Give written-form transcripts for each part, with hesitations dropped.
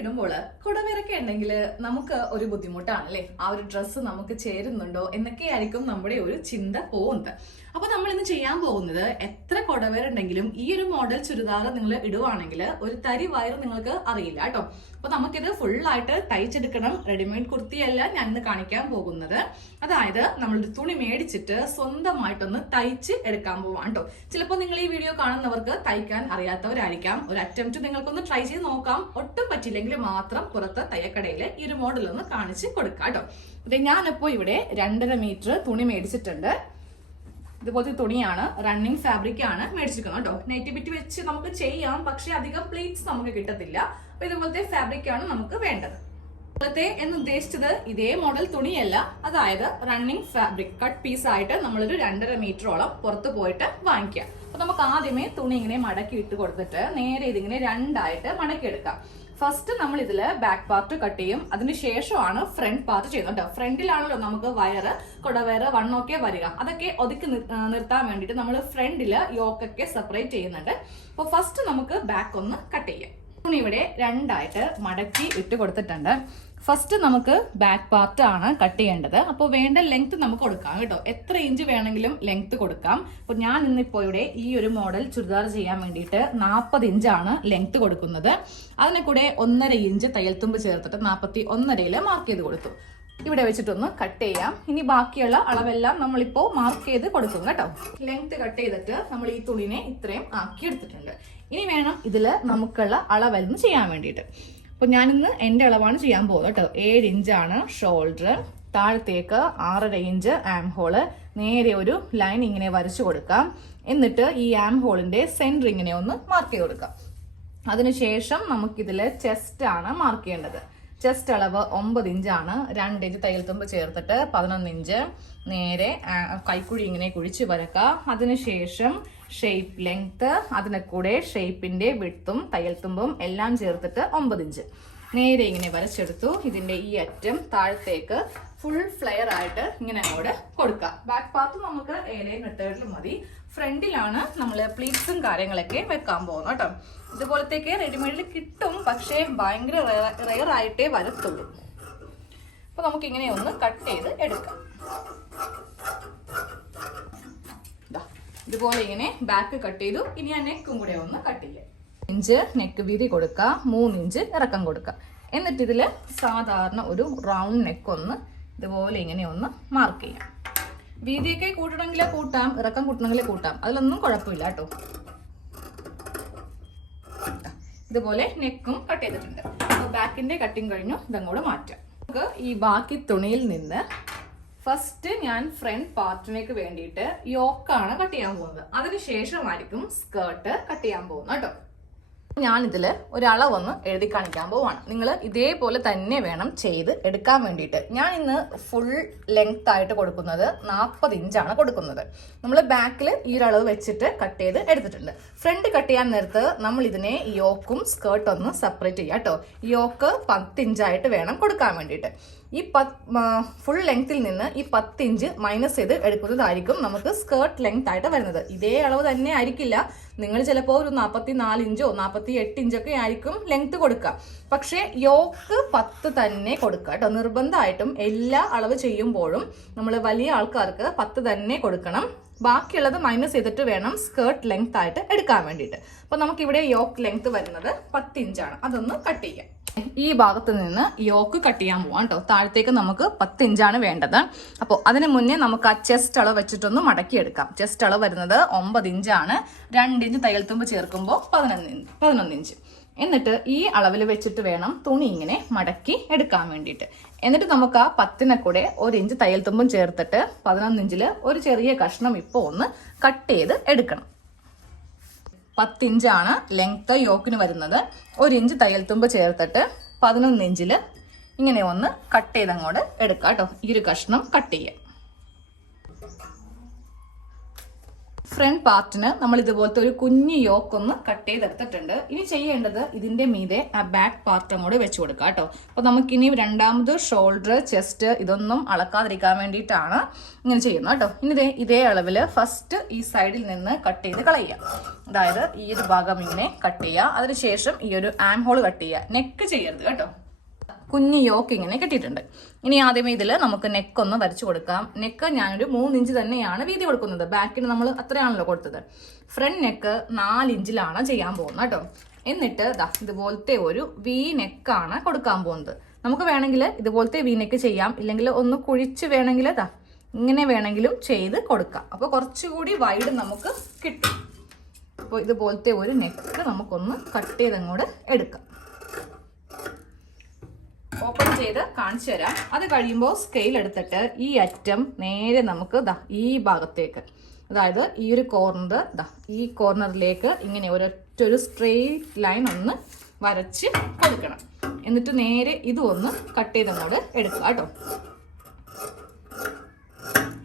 ഇടുമ്പോൾ കുടവയറൊക്കെ ഉണ്ടെങ്കിൽ നമുക്ക് ഒരു ബുദ്ധിമുട്ടാണ് അല്ലേ? ആ ഒരു ഡ്രസ്സ് നമുക്ക് ചേരുന്നുണ്ടോ എന്നൊക്കെയായിരിക്കും നമ്മുടെ ഒരു ചിന്ത പോകുന്നത്. അപ്പൊ നമ്മൾ ഇന്ന് ചെയ്യാൻ പോകുന്നത്, എത്ര കുടവയർ ഉണ്ടെങ്കിലും ഈ ഒരു മോഡൽ ചുരിദാർ നിങ്ങൾ ഇടുവാണെങ്കിൽ ഒരു തരി വയർ നിങ്ങൾക്ക് അറിയില്ല കേട്ടോ. അപ്പൊ നമുക്കിത് ഫുള്ളായിട്ട് തയ്ച്ചെടുക്കണം. റെഡിമെയ്ഡ് കുർത്തിയല്ല ഞാൻ ഇന്ന് കാണിക്കാൻ പോകുന്നത്. അതായത് നമ്മളൊരു തുണി മേടിച്ചിട്ട് സ്വന്തമായിട്ടൊന്ന് തയ്ച്ച് എടുക്കാൻ പോവാം കേട്ടോ. ചിലപ്പോൾ നിങ്ങൾ ഈ വീഡിയോ കാണുന്നവർക്ക് തയ്ക്കാൻ അറിയാത്തവരായിരിക്കാം. ഒരു അറ്റംപ്റ്റ് നിങ്ങൾക്കൊന്ന് ട്രൈ ചെയ്ത് നോക്കാം. ഒട്ടും പറ്റില്ലെങ്കിൽ മാത്രം പുറത്ത് തയ്യക്കടയിൽ ഈ ഒരു മോഡൽ ഒന്ന് കാണിച്ച് കൊടുക്കാം കേട്ടോ. അതെ, ഞാനിപ്പോ ഇവിടെ 2.5 മീറ്റർ തുണി മേടിച്ചിട്ടുണ്ട്. ഇതുപോലത്തെ തുണിയാണ്, റണ്ണിങ് ഫാബ്രിക് ആണ് മേടിച്ചിരിക്കുന്നത് കേട്ടോ. നെറ്റിബിറ്റ് വെച്ച് നമുക്ക് ചെയ്യാം, പക്ഷെ അധികം പ്ലേറ്റ്സ് നമുക്ക് കിട്ടത്തില്ല. അപ്പൊ ഇതുപോലത്തെ ഫാബ്രിക് ആണ് നമുക്ക് വേണ്ടത്. ഇപ്പോഴത്തെ എന്ന് ഉദ്ദേശിച്ചത് ഇതേ മോഡൽ തുണിയല്ല, അതായത് റണ്ണിങ് ഫാബ്രിക് കട്ട് പീസ് ആയിട്ട് നമ്മളൊരു 2.5 മീറ്ററോളം പുറത്ത് പോയിട്ട് വാങ്ങിക്കാം. അപ്പൊ നമുക്ക് ആദ്യമേ തുണി ഇങ്ങനെ മടക്കി ഇട്ട് കൊടുത്തിട്ട് നേരെ ഇതിങ്ങനെ രണ്ടായിട്ട് മടക്കി എടുക്കാം. ഫസ്റ്റ് നമ്മൾ ഇതില് ബാക്ക് പാർട്ട് കട്ട് ചെയ്യും, അതിനുശേഷമാണ് ഫ്രണ്ട് പാർട്ട് ചെയ്യുന്നത് കേട്ടോ. ഫ്രണ്ടിലാണല്ലോ നമുക്ക് വയറ്, കുടവയറ്, വണ്ണമൊക്കെ വരിക. അതൊക്കെ ഒതുക്കി നിർത്താൻ വേണ്ടിയിട്ട് നമ്മൾ ഫ്രണ്ടില് യോക്കൊക്കെ സെപ്പറേറ്റ് ചെയ്യുന്നുണ്ട്. അപ്പൊ ഫസ്റ്റ് നമുക്ക് ബാക്ക് ഒന്ന് കട്ട് ചെയ്യാം. തുണി ഇവിടെ രണ്ടായിട്ട് മടക്കി ഇട്ട് കൊടുത്തിട്ടുണ്ട്. ഫസ്റ്റ് നമുക്ക് ബാക്ക് പാർട്ട് ആണ് കട്ട് ചെയ്യേണ്ടത്. അപ്പോൾ വേണ്ട ലെങ്ത് നമുക്ക് കൊടുക്കാം കേട്ടോ. എത്ര ഇഞ്ച് വേണമെങ്കിലും ലെങ്ത് കൊടുക്കാം. അപ്പോൾ ഞാൻ ഇന്നിപ്പോൾ ഇവിടെ ഈ ഒരു മോഡൽ ചുരിദാർ ചെയ്യാൻ വേണ്ടിയിട്ട് 40 ഇഞ്ചാണ് ലെങ്ത് കൊടുക്കുന്നത്. അതിനെ കൂടെ 1.5 ഇഞ്ച് തയ്യൽത്തുമ്പ് ചേർത്തിട്ട് 41.5 മാർക്ക് ചെയ്ത് കൊടുത്തു. ഇവിടെ വെച്ചിട്ടൊന്ന് കട്ട് ചെയ്യാം. ഇനി ബാക്കിയുള്ള അളവെല്ലാം നമ്മളിപ്പോൾ മാർക്ക് ചെയ്ത് കൊടുക്കും കേട്ടോ. ലെങ്ത് കട്ട് ചെയ്തിട്ട് നമ്മൾ ഈ തുണിനെ ഇത്രയും ആക്കി എടുത്തിട്ടുണ്ട്. ഇനി വേണം ഇതില് നമുക്കുള്ള അളവെല്ലാം ചെയ്യാൻ വേണ്ടിയിട്ട്. അപ്പൊ ഞാനിന്ന് എന്റെ അളവാണ് ചെയ്യാൻ പോകുന്നത് കേട്ടോ. 7 ഇഞ്ചാണ് ഷോൾഡർ, താഴത്തേക്ക് 6.5 ഇഞ്ച് ആം ഹോള്. നേരെ ഒരു ലൈൻ ഇങ്ങനെ വരച്ചു കൊടുക്കാം. എന്നിട്ട് ഈ ആം ഹോളിന്റെ സെന്റർ ഇങ്ങനെ ഒന്ന് മാർക്ക് ചെയ്ത് കൊടുക്കാം. അതിനുശേഷം നമുക്കിതില് ചെസ്റ്റ് ആണ് മാർക്ക് ചെയ്യേണ്ടത്. ചെസ്റ്റ് അളവ് 9 ഇഞ്ചാണ്. 2 ഇഞ്ച് തയ്യൽത്തുമ്പ് ചേർത്തിട്ട് 11 ഇഞ്ച്. നേരെ കൈക്കുഴി ഇങ്ങനെ കുഴിച്ച് വരക്കാം. അതിനുശേഷം ഷേപ്പ് ലെങ്ത്, അതിനെ കൂടെ ഷേപ്പിന്റെ വിഡ്ത്തും തയ്യൽത്തുമ്പും എല്ലാം ചേർത്തിട്ട് 9 ഇഞ്ച്. നേരെ ഇങ്ങനെ വരച്ചെടുത്തു. ഇതിന്റെ ഈ അറ്റം താഴത്തേക്ക് ഫുൾ ഫ്ലെയർ ആയിട്ട് ഇങ്ങനെ അങ്ങോട്ട് കൊടുക്കാം. ബാക്ക് പാർട്ട് നമുക്ക് ഏലേ മെത്തേഡിൽ മതി. ഫ്രണ്ടിലാണ് നമ്മൾ പ്ലീറ്റ്സും കാര്യങ്ങളൊക്കെ വെക്കാൻ പോകുന്നത് കേട്ടോ. ഇതുപോലത്തേക്ക് റെഡിമെയ്ഡിൽ കിട്ടും, പക്ഷേ ഭയങ്കര റെയർ ആയിട്ടേ വരത്തുള്ളൂ. അപ്പൊ നമുക്ക് ഇങ്ങനെ ഒന്ന് കട്ട് ചെയ്ത് എടുക്കാം. ഇതുപോലെ ഇങ്ങനെ ബാക്ക് കട്ട് ചെയ്തു. ഇനി ആ നെക്കും കൂടെ ഒന്ന് കട്ട് ചെയ്യാം. 1 ഇഞ്ച് നെക്ക് വീതി കൊടുക്കാം, 3 ഇഞ്ച് ഇറക്കം കൊടുക്കാം. എന്നിട്ട് ഇതില് സാധാരണ ഒരു റൗണ്ട് നെക്ക് ഒന്ന് ഇതുപോലെ ഇങ്ങനെ ഒന്ന് മാർക്ക് ചെയ്യാം. വീതിയൊക്കെ കൂട്ടണമെങ്കിൽ കൂട്ടാം, ഇറക്കം കൂട്ടണമെങ്കിൽ കൂട്ടാം, അതിലൊന്നും കുഴപ്പമില്ല കേട്ടോ. ഇതുപോലെ നെക്കും കട്ട് ചെയ്തിട്ടുണ്ട്. ബാക്കിന്റെ കട്ടിങ് കഴിഞ്ഞു. ഇതങ്ങോട്ട് മാറ്റാം. നമുക്ക് ഈ ബാക്കി തുണിയിൽ നിന്ന് ഫസ്റ്റ് ഞാൻ ഫ്രണ്ട് പാർട്ടിനേക്ക് വേണ്ടിയിട്ട് യോക്കാണ് കട്ട് ചെയ്യാൻ പോകുന്നത്. അതിനുശേഷമായിരിക്കും സ്കേർട്ട് കട്ട് ചെയ്യാൻ പോകുന്നത് കേട്ടോ. ഞാനിതില് ഒരളവൊന്ന് എഴുതി കാണിക്കാൻ പോവാണ്. നിങ്ങൾ ഇതേപോലെ തന്നെ വേണം ചെയ്ത് എടുക്കാൻ വേണ്ടിയിട്ട്. ഞാൻ ഇന്ന് ഫുൾ ലെങ്ത് ആയിട്ട് കൊടുക്കുന്നത് 40 ഇഞ്ചാണ് കൊടുക്കുന്നത്. നമ്മൾ ബാക്കിൽ ഈ ഒരു അളവ് വെച്ചിട്ട് കട്ട് ചെയ്ത് എടുത്തിട്ടുണ്ട്. ഫ്രണ്ട് കട്ട് ചെയ്യാൻ നേരത്ത് നമ്മൾ ഇതിനെ യോക്കും സ്കേർട്ടും ഒന്ന് സെപ്പറേറ്റ് ചെയ്യാം കേട്ടോ. യോക്ക് 10 ഇഞ്ചായിട്ട് വേണം കൊടുക്കാൻ വേണ്ടിയിട്ട്. ഈ ഫുൾ ലെങ്ത്തിൽ നിന്ന് ഈ 10 ഇഞ്ച് മൈനസ് ചെയ്ത് എടുക്കുന്നതായിരിക്കും നമുക്ക് സ്കേർട്ട് ലെങ്ത് ആയിട്ട് വരുന്നത്. ഇതേ അളവ് തന്നെ ആയിരിക്കില്ല. നിങ്ങൾ ചിലപ്പോൾ ഒരു 44 ഇഞ്ചോ 48 ഇഞ്ചൊക്കെ ആയിരിക്കും ലെങ്ത് കൊടുക്കുക. പക്ഷേ യോക്ക് 10 തന്നെ കൊടുക്കുക കേട്ടോ. നിർബന്ധമായിട്ടും എല്ലാ അളവ് ചെയ്യുമ്പോഴും നമ്മൾ വലിയ ആൾക്കാർക്ക് 10 തന്നെ കൊടുക്കണം. ബാക്കിയുള്ളത് മൈനസ് ചെയ്തിട്ട് വേണം സ്കേർട്ട് ലെങ്ത് ആയിട്ട് എടുക്കാൻ വേണ്ടിയിട്ട്. അപ്പൊ നമുക്ക് ഇവിടെ യോക്ക് ലെങ്ത് വരുന്നത് 10 ഇഞ്ചാണ്. അതൊന്ന് കട്ട് ചെയ്യാം. ഈ ഭാഗത്ത് നിന്ന് യോക്ക് കട്ട് ചെയ്യാൻ പോവാം കേട്ടോ. താഴത്തേക്ക് നമുക്ക് 10 ഇഞ്ചാണ് വേണ്ടത്. അപ്പോൾ അതിന് മുന്നേ നമുക്ക് ആ ചെസ്റ്റ് അളവ് വെച്ചിട്ടൊന്ന് മടക്കി എടുക്കാം. ചെസ്റ്റ് അളവ് വരുന്നത് 9 ഇഞ്ചാണ്. 2 ഇഞ്ച് തയ്യൽത്തുമ്പ് ചേർക്കുമ്പോൾ 11 ഇഞ്ച്. എന്നിട്ട് ഈ അളവിൽ വെച്ചിട്ട് വേണം തുണി ഇങ്ങനെ മടക്കി എടുക്കാൻ വേണ്ടിയിട്ട്. എന്നിട്ട് നമുക്ക് ആ 10നെ കൂടെ 1 ഇഞ്ച് തയ്യൽത്തുമ്പും ചേർത്തിട്ട് 11 ഇഞ്ചിൽ ഒരു ചെറിയ കഷ്ണം ഇപ്പോൾ ഒന്ന് കട്ട് ചെയ്ത് എടുക്കണം. 10 ഇഞ്ചാണ് ലെങ്ത് യോക്കിന് വരുന്നത്. 1 ഇഞ്ച് തയ്യൽത്തുമ്പ് ചേർത്തിട്ട് 11 ഇഞ്ചിൽ ഇങ്ങനെ ഒന്ന് കട്ട് ചെയ്ത് അങ്ങോട്ട് എടുക്കാം കേട്ടോ. ഈ ഒരു കഷ്ണം കട്ട് ചെയ്യാം. ഫ്രണ്ട് പാർട്ടിന് നമ്മൾ ഇതുപോലത്തെ ഒരു കുഞ്ഞു യോക്ക് ഒന്ന് കട്ട് ചെയ്തെടുത്തിട്ടുണ്ട്. ഇനി ചെയ്യേണ്ടത് ഇതിന്റെ മീതെ ആ ബാക്ക് പാർട്ട് അങ്ങോട്ട് വെച്ച് കൊടുക്കുക കേട്ടോ. അപ്പൊ നമുക്കിനി രണ്ടാമത് ഷോൾഡർ, ചെസ്റ്റ് ഇതൊന്നും അളക്കാതിരിക്കാൻ വേണ്ടിയിട്ടാണ് ഇങ്ങനെ ചെയ്യുന്നത് കേട്ടോ. ഇനി ഇതേ അളവില് ഫസ്റ്റ് ഈ സൈഡിൽ നിന്ന് കട്ട് ചെയ്ത് കളയുക. അതായത് ഈ ഒരു ഭാഗം ഇങ്ങനെ കട്ട് ചെയ്യുക. അതിനുശേഷം ഈ ഒരു ആം ഹോൾ കട്ട് ചെയ്യുക. നെക്ക് ചെയ്യരുത് കേട്ടോ. കുഞ്ഞു യോക്ക് ഇങ്ങനെ കെട്ടിയിട്ടുണ്ട്. ഇനി ആദ്യമേ ഇതിൽ നമുക്ക് നെക്ക് ഒന്ന് വരച്ചു കൊടുക്കാം. നെക്ക് ഞാനൊരു 3 ഇഞ്ച് തന്നെയാണ് വീതി കൊടുക്കുന്നത്. ബാക്കിന് നമ്മൾ അത്രയാണല്ലോ കൊടുത്തത്. ഫ്രണ്ട് നെക്ക് 4 ഇഞ്ചിലാണ് ചെയ്യാൻ പോകുന്നത് കേട്ടോ. എന്നിട്ട് ഇതുപോലത്തെ ഒരു വി നെക്കാണ് കൊടുക്കാൻ പോകുന്നത്. നമുക്ക് വേണമെങ്കിൽ ഇതുപോലത്തെ വി നെക്ക് ചെയ്യാം, ഇല്ലെങ്കിൽ ഒന്ന് കുഴിച്ച് വേണമെങ്കിൽ ഇങ്ങനെ വേണമെങ്കിലും ചെയ്ത് കൊടുക്കാം. അപ്പോൾ കുറച്ചുകൂടി വൈഡ് നമുക്ക് കിട്ടും. അപ്പോൾ ഇതുപോലത്തെ ഒരു നെക്ക് നമുക്കൊന്ന് കട്ട് ചെയ്തങ്ങോട്ട് എടുക്കാം. ഓപ്പൺ ചെയ്ത് കാണിച്ചു തരാം. അത് കഴിയുമ്പോൾ സ്കെയിൽ എടുത്തിട്ട് ഈ അറ്റം നേരെ നമുക്ക് ഈ ഭാഗത്തേക്ക്, അതായത് ഈ ഒരു കോർണർ ഈ കോർണറിലേക്ക് ഇങ്ങനെ ഒരൊറ്റൊരു സ്ട്രെയിറ്റ് ലൈൻ ഒന്ന് വരച്ച് കൊടുക്കണം. എന്നിട്ട് നേരെ ഇതും ഒന്ന് കട്ട് ചെയ്തങ്ങോട്ട് എടുക്കുക കേട്ടോ.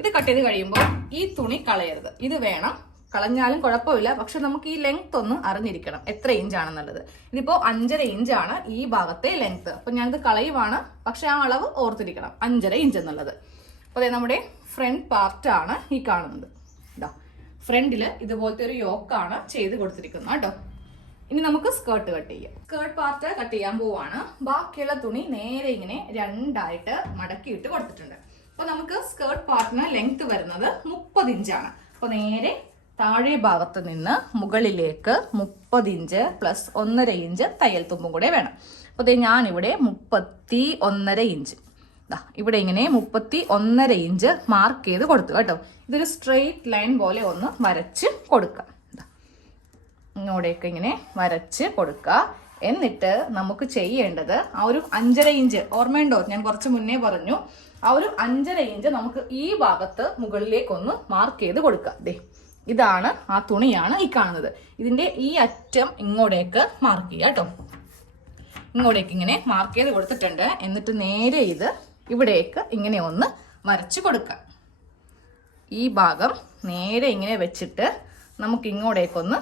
ഇത് കട്ട് ചെയ്ത് കഴിയുമ്പോൾ ഈ തുണി കളയരുത്. ഇത് വേണം, കളഞ്ഞാലും കുഴപ്പമില്ല. പക്ഷെ നമുക്ക് ഈ ലെങ്ത് ഒന്ന് അറിഞ്ഞിരിക്കണം എത്ര ഇഞ്ചാണെന്നുള്ളത്. ഇതിപ്പോ 5.5 ഇഞ്ചാണ് ഈ ഭാഗത്തെ ലെങ്ത്. അപ്പൊ ഞാനിത് കളയുവാണ്, പക്ഷെ ആ അളവ് ഓർത്തിരിക്കണം, 5.5 ഇഞ്ച് എന്നുള്ളത്. അപ്പൊ അതെ, നമ്മുടെ ഫ്രണ്ട് പാർട്ടാണ് ഈ കാണുന്നത്. ഫ്രണ്ടില് ഇതുപോലത്തെ ഒരു യോക്കാണ് ചെയ്ത് കൊടുത്തിരിക്കുന്നത് കേട്ടോ. ഇനി നമുക്ക് സ്കേർട്ട് കട്ട് ചെയ്യാം. സ്കേർട്ട് പാർട്ട് കട്ട് ചെയ്യാൻ പോവാണ്. ബാക്കിയുള്ള തുണി നേരെ ഇങ്ങനെ രണ്ടായിട്ട് മടക്കിയിട്ട് കൊടുത്തിട്ടുണ്ട്. അപ്പൊ നമുക്ക് സ്കേർട്ട് പാർട്ടിന് ലെങ്ത് വരുന്നത് 30 ഇഞ്ചാണ്. അപ്പൊ നേരെ താഴെ ഭാഗത്ത് നിന്ന് മുകളിലേക്ക് 30 ഇഞ്ച് പ്ലസ് 1.5 ഇഞ്ച് തയ്യൽ തുമ്പും കൂടെ വേണം. അപ്പോൾ ഞാനിവിടെ 31.5 ഇഞ്ച് ഇവിടെ ഇങ്ങനെ 31.5 ഇഞ്ച് മാർക്ക് ചെയ്ത് കൊടുത്തു കേട്ടോ. ഇതൊരു സ്ട്രെയിറ്റ് ലൈൻ പോലെ ഒന്ന് വരച്ച് കൊടുക്കാം. ഇങ്ങോട്ടേക്ക് ഇങ്ങനെ വരച്ച് കൊടുക്കുക. എന്നിട്ട് നമുക്ക് ചെയ്യേണ്ടത് ആ ഒരു 5.5 ഇഞ്ച് ഓർമ്മയുണ്ടോ, ഞാൻ കുറച്ച് മുന്നേ പറഞ്ഞു, ആ ഒരു 5.5 ഇഞ്ച് നമുക്ക് ഈ ഭാഗത്ത് മുകളിലേക്കൊന്ന് മാർക്ക് ചെയ്ത് കൊടുക്കുക. ഇതാണ് ആ തുണിയാണ് ഈ കാണുന്നത്. ഇതിന്റെ ഈ അറ്റം ഇങ്ങോട്ടേക്ക് മാർക്ക് ചെയ്യുക കേട്ടോ. ഇങ്ങോട്ടേക്ക് ഇങ്ങനെ മാർക്ക് ചെയ്ത് കൊടുത്തിട്ടുണ്ട്. എന്നിട്ട് നേരെ ഇത് ഇവിടേക്ക് ഇങ്ങനെ ഒന്ന് വരച്ചു കൊടുക്കാം. ഈ ഭാഗം നേരെ ഇങ്ങനെ വെച്ചിട്ട് നമുക്ക് ഇങ്ങോട്ടേക്കൊന്ന്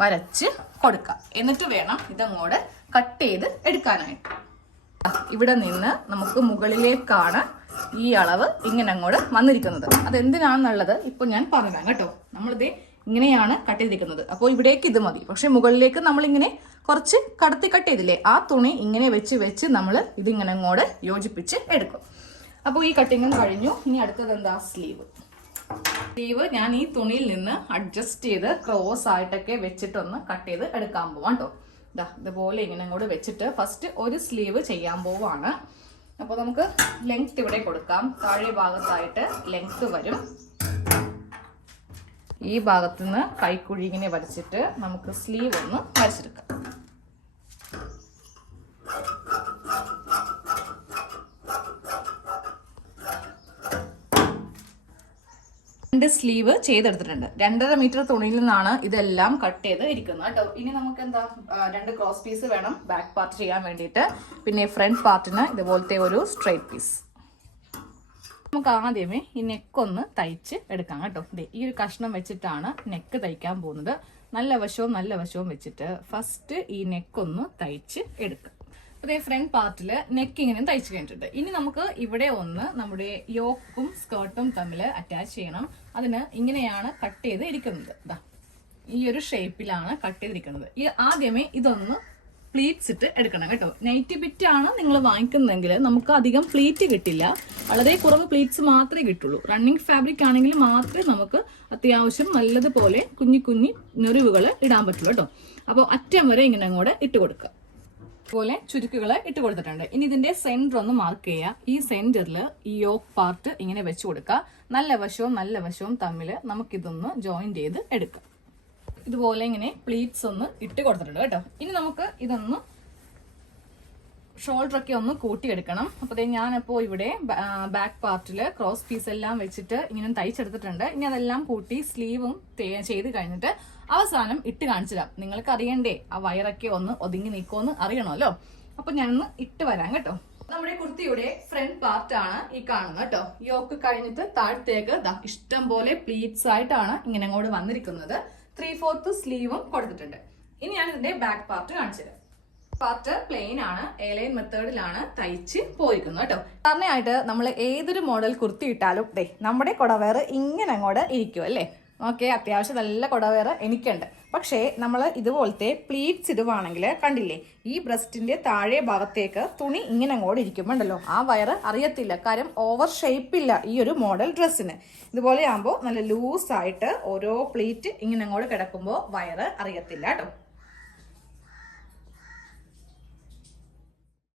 വരച്ച് കൊടുക്കാം. എന്നിട്ട് വേണം ഇതങ്ങോട്ട് കട്ട് ചെയ്ത് എടുക്കാനായിട്ട്. ഇവിടെ നിന്ന് നമുക്ക് മുകളിലേക്കാണ് ഈ അളവ് ഇങ്ങനെ അങ്ങോട്ട് വന്നിരിക്കുന്നത്. അതെന്തിനാണെന്നുള്ളത് ഇപ്പൊ ഞാൻ പറഞ്ഞുതരാം കേട്ടോ. നമ്മളിത് ഇങ്ങനെയാണ് കട്ട് ചെയ്തിരിക്കുന്നത്. അപ്പോൾ ഇവിടേക്ക് ഇത് മതി. പക്ഷെ മുകളിലേക്ക് നമ്മളിങ്ങനെ കുറച്ച് കട്ട് ചെയ്തില്ലേ, ആ തുണി ഇങ്ങനെ വെച്ച് നമ്മൾ ഇതിങ്ങനെ അങ്ങോട്ട് യോജിപ്പിച്ച് എടുക്കും. അപ്പോൾ ഈ കട്ടിങ്ങും കഴിഞ്ഞു. ഇനി അടുത്തത് എന്താ, സ്ലീവ് ഞാൻ ഈ തുണിയിൽ നിന്ന് അഡ്ജസ്റ്റ് ചെയ്ത് ക്രോസ് ആയിട്ടൊക്കെ വെച്ചിട്ടൊന്ന് കട്ട് ചെയ്ത് എടുക്കാൻ പോവാം കേട്ടോ. ഇതുപോലെ ഇങ്ങനെ അങ്ങോട്ട് വെച്ചിട്ട് ഫസ്റ്റ് ഒരു സ്ലീവ് ചെയ്യാൻ പോവാണ്. അപ്പോൾ നമുക്ക് ലെങ്ത് ഇവിടെ കൊടുക്കാം. താഴെ ഭാഗത്തായിട്ട് ലെങ്ത് വരും. ഈ ഭാഗത്ത് നിന്ന് കൈക്കുഴി ഇങ്ങനെ വരച്ചിട്ട് നമുക്ക് സ്ലീവ് ഒന്ന് വരച്ചെടുക്കാം. സ്ലീവ് ചെയ്തെടുത്തിട്ടുണ്ട്. 2.5 മീറ്റർ തുണിയിൽ നിന്നാണ് ഇതെല്ലാം കട്ട് ചെയ്ത് ഇരിക്കുന്നത് കേട്ടോ. ഇനി നമുക്ക് എന്താ, 2 ക്രോസ് പീസ് വേണം ബാക്ക് പാർട്ട് ചെയ്യാൻ വേണ്ടിയിട്ട്. പിന്നെ ഫ്രണ്ട് പാർട്ടിന് ഇതുപോലത്തെ ഒരു സ്ട്രൈറ്റ് പീസ്. നമുക്ക് ആദ്യമേ ഈ നെക്കൊന്ന് തയ്ച്ച് എടുക്കാം കേട്ടോ. ഈ ഒരു കഷ്ണം വെച്ചിട്ടാണ് നെക്ക് തയ്ക്കാൻ പോകുന്നത്. നല്ല വശവും വെച്ചിട്ട് ഫസ്റ്റ് ഈ നെക്കൊന്ന് തയ്ച്ച് എടുക്കാം. അതേ ഫ്രണ്ട് പാർട്ടിൽ നെക്ക് ഇങ്ങനെ തയ്ച്ചു കഴിഞ്ഞിട്ടുണ്ട്. ഇനി നമുക്ക് ഇവിടെ ഒന്ന് നമ്മുടെ യോക്കും സ്കേർട്ടും തമ്മിൽ അറ്റാച്ച് ചെയ്യണം. അതിന് ഇങ്ങനെയാണ് കട്ട് ചെയ്ത് ഇരിക്കുന്നത്. ഈ ഒരു ഷേപ്പിലാണ് കട്ട് ചെയ്തിരിക്കുന്നത്. ആദ്യമേ ഇതൊന്ന് പ്ലീറ്റ്സ് ഇട്ട് എടുക്കണം കേട്ടോ. നൈറ്റി ബിറ്റ് ആണ് നിങ്ങൾ വാങ്ങിക്കുന്നതെങ്കിൽ നമുക്ക് അധികം പ്ലീറ്റ് കിട്ടില്ല. വളരെ കുറവ് പ്ലീറ്റ്സ് മാത്രമേ കിട്ടുള്ളൂ. റണ്ണിങ് ഫാബ്രിക് ആണെങ്കിൽ മാത്രമേ നമുക്ക് അത്യാവശ്യം നല്ലതുപോലെ കുഞ്ഞി ഞൊറിവുകൾ ഇടാൻ പറ്റുള്ളൂ കേട്ടോ. അപ്പോൾ അറ്റം വരെ ഇങ്ങനെ അങ്ങോട്ട് ഇട്ട് കൊടുക്കുക. പോലെ ചുരുക്കുകൾ ഇട്ട് കൊടുത്തിട്ടുണ്ട്. ഇനി ഇതിന്റെ സെന്റർ ഒന്ന് മാർക്ക് ചെയ്യുക. ഈ സെന്ററിൽ ഈ യോക്ക് പാർട്ട് ഇങ്ങനെ വെച്ച് കൊടുക്കുക. നല്ല വശവും തമ്മിൽ നമുക്കിതൊന്ന് ജോയിൻ ചെയ്ത് എടുക്കാം. ഇതുപോലെ ഇങ്ങനെ പ്ലീറ്റ്സ് ഒന്ന് ഇട്ട് കൊടുത്തിട്ടുണ്ട് കേട്ടോ. ഇനി നമുക്ക് ഇതൊന്ന് ഷോൾഡർ ഒക്കെ ഒന്ന് കൂട്ടിയെടുക്കണം. അപ്പോൾ ഞാനിപ്പോൾ ഇവിടെ ബാക്ക് പാർട്ടിൽ ക്രോസ് പീസ് എല്ലാം വെച്ചിട്ട് ഇങ്ങനെ തയ്ച്ചെടുത്തിട്ടുണ്ട്. ഇനി അതെല്ലാം കൂട്ടി സ്ലീവും ചെയ്ത് കഴിഞ്ഞിട്ട് അവസാനം ഇട്ട് കാണിച്ചിടാം. നിങ്ങൾക്ക് അറിയണ്ടേ, ആ വയറൊക്കെ ഒന്ന് ഒതുങ്ങി നിൽക്കുമെന്ന് അറിയണമല്ലോ. അപ്പൊ ഞാനൊന്ന് ഇട്ട് വരാം കേട്ടോ. നമ്മുടെ കുർത്തിയുടെ ഫ്രണ്ട് പാർട്ട് ആണ് ഈ കാണുന്നത് കേട്ടോ. യോക്ക് കഴിഞ്ഞിട്ട് താഴത്തേക്ക് ഇഷ്ടം പോലെ പ്ലീറ്റ്സ് ആയിട്ടാണ് ഇങ്ങനെ അങ്ങോട്ട് വന്നിരിക്കുന്നത്. 3/4 സ്ലീവും കൊടുത്തിട്ടുണ്ട്. ഇനി ഞാൻ ഇതിന്റെ ബാക്ക് പാർട്ട് കാണിച്ചത്. പാർട്ട് പ്ലെയിൻ ആണ്, എയർലൈൻ മെത്തേഡിലാണ് തയ്ച്ച് പോയിരിക്കുന്നത് കേട്ടോ. സാധാരണയായിട്ട് നമ്മൾ ഏതൊരു മോഡൽ കുർത്തി ഇട്ടാലും നമ്മുടെ കുടവയർ ഇങ്ങനെ അങ്ങോട്ട് ഇരിക്കും അല്ലേ. ഓക്കെ, അത്യാവശ്യം നല്ല കുടവയർ എനിക്കുണ്ട്. പക്ഷേ നമ്മൾ ഇതുപോലത്തെ പ്ലീറ്റ്സ് ഇടുവാണെങ്കിൽ കണ്ടില്ലേ, ഈ ബ്രസ്റ്റിന്റെ താഴെ ഭാഗത്തേക്ക് തുണി ഇങ്ങനെ അങ്ങോട്ട് ഇരിക്കുമ്പോണ്ടല്ലോ ആ വയറ് അറിയത്തില്ല. കാര്യം ഓവർ ഷേപ്പില്ല ഈ ഒരു മോഡൽ ഡ്രസ്സിന്. ഇതുപോലെ ആകുമ്പോൾ നല്ല ലൂസായിട്ട് ഓരോ പ്ലീറ്റ് ഇങ്ങനെ അങ്ങോട്ട് കിടക്കുമ്പോൾ വയറ് അറിയത്തില്ല കേട്ടോ.